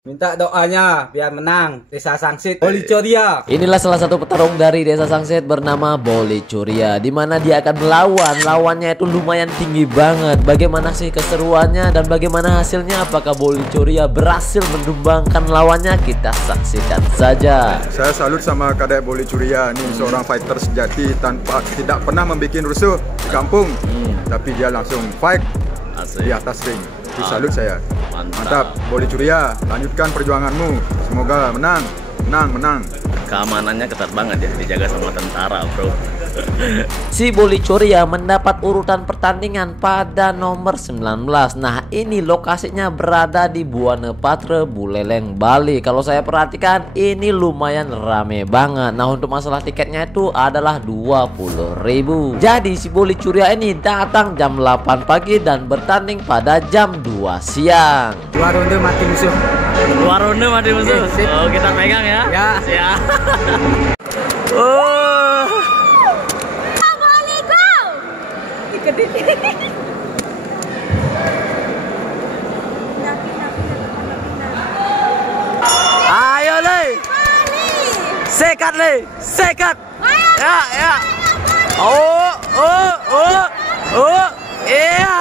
Minta doanya biar menang Desa Sangsit Boli Curia. Inilah salah satu petarung dari Desa Sangsit bernama Boli Curia, dimana dia akan melawan lawannya itu lumayan tinggi banget. Bagaimana sih keseruannya dan bagaimana hasilnya? Apakah Boli Curia berhasil mendumbangkan lawannya? Kita saksikan saja. Saya salut sama kadek Boli Curia ini, seorang fighter sejati tanpa tidak pernah membuat rusuh di kampung, tapi dia langsung fight di atas ring. Salut saya. Mantap Boli Curia, lanjutkan perjuanganmu. Semoga menang. Keamanannya ketat banget ya, dijaga sama tentara, bro. Si Boli Curia mendapat urutan pertandingan pada nomor 19. Nah, ini lokasinya berada di Buana Patra, Buleleng, Bali. Kalau saya perhatikan ini lumayan rame banget. Nah, untuk masalah tiketnya itu adalah 20.000. Jadi si Boli Curia ini datang jam 8 pagi dan bertanding pada jam 2 siang. 2 ronde mati musuh. 2 ronde mati musuh. Oh, kita pegang ya. Ya. Siap. Oh. Ayo le, sekat le, sekat. Ya, ya. Oh, iya,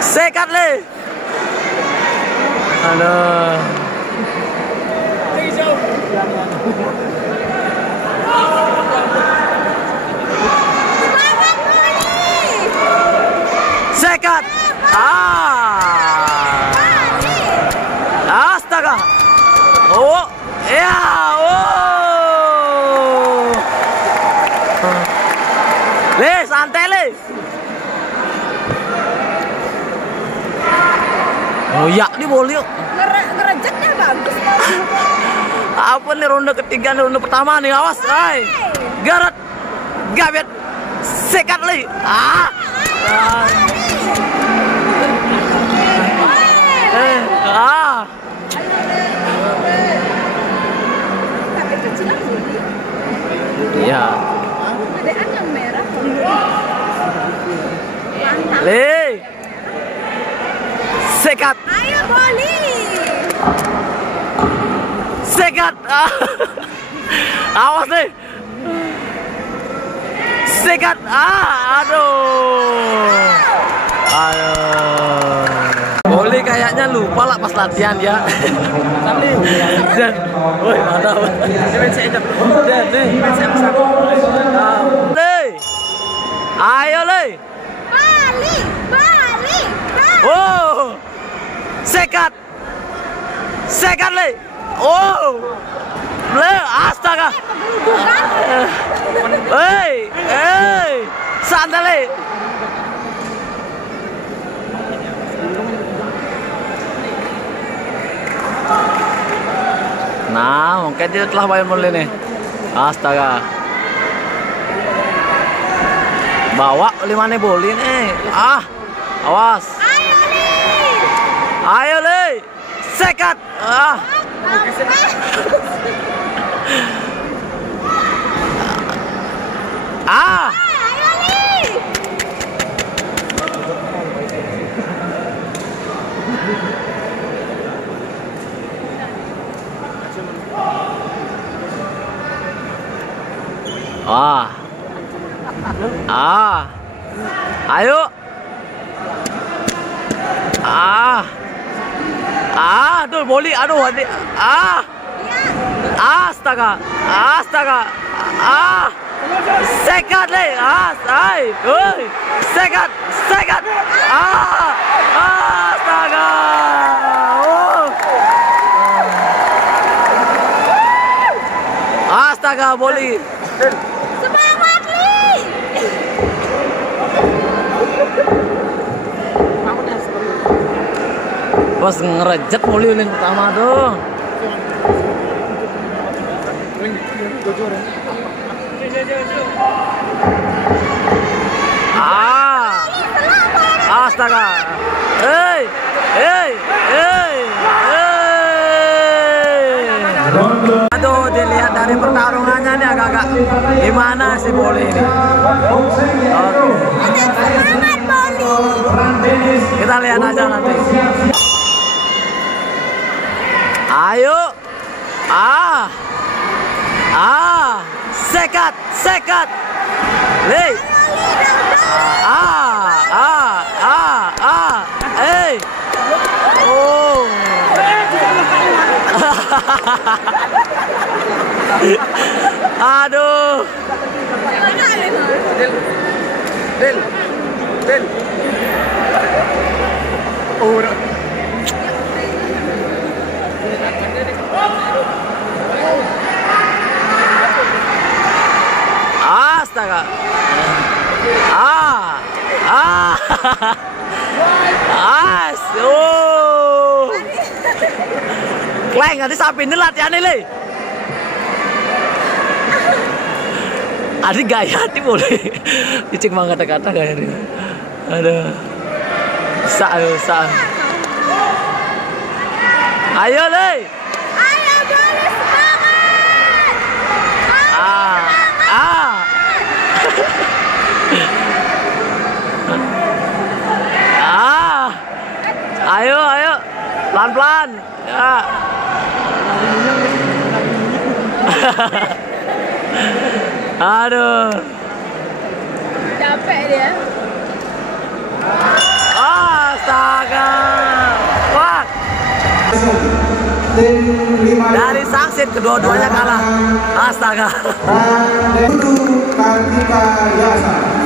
sekat le. Aduh. Sekat. Astaga. Oh, ya. Oh. Le, santai le. Oh ya, ini Boli yuk. Ngerejeknya bagus. Apa nih ronde ketiga nih, ronde pertama nih, awas, ay. Garet, gabet, sekat li. Iya. Adaan yang merah. Mantap. Le, sekat. Ayo Boli. Sekat. Awas nih. Sekat. Aduh. Boli kayaknya lupa lah pas latihan ya. Dan, woi mantap. Ayo le. Bali. Oh. Sekat. Sekat le. Oh. Le, astaga. Hei, santai le. Nah, mungkin dia telah bayar mulai nih. Astaga. Bawa 5 nih Boli nih. Awas. Ayo le. Sekat. Ayo. Aduh Boli, aduh hati. Astaga. Sekat le. Sekat. Astaga. Astaga Boli. Semangat Li. Bos ngerejet Boli yang pertama tuh. Astaga. Aduh, dilihat dari pertarungannya nih agak-agak gimana sih Boli ini. Oke. kalian aja nanti. Ayo. Sekat. Nih. Oh. Aduh. Del. Oh, Astaga. Oh. Kleng nanti sapi ini latihan ini. Adik gaya nih boleh. Cicing mah kata-kata gaya nih. Aduh. Sa. Ayo Le. Ayo Boli semangat. Ayo. Pelan-pelan. Ya. Aduh. Capek dia. Astaga. Wah. Dari Sangsit kedua-duanya kalah. Astaga. Kartika Yasa.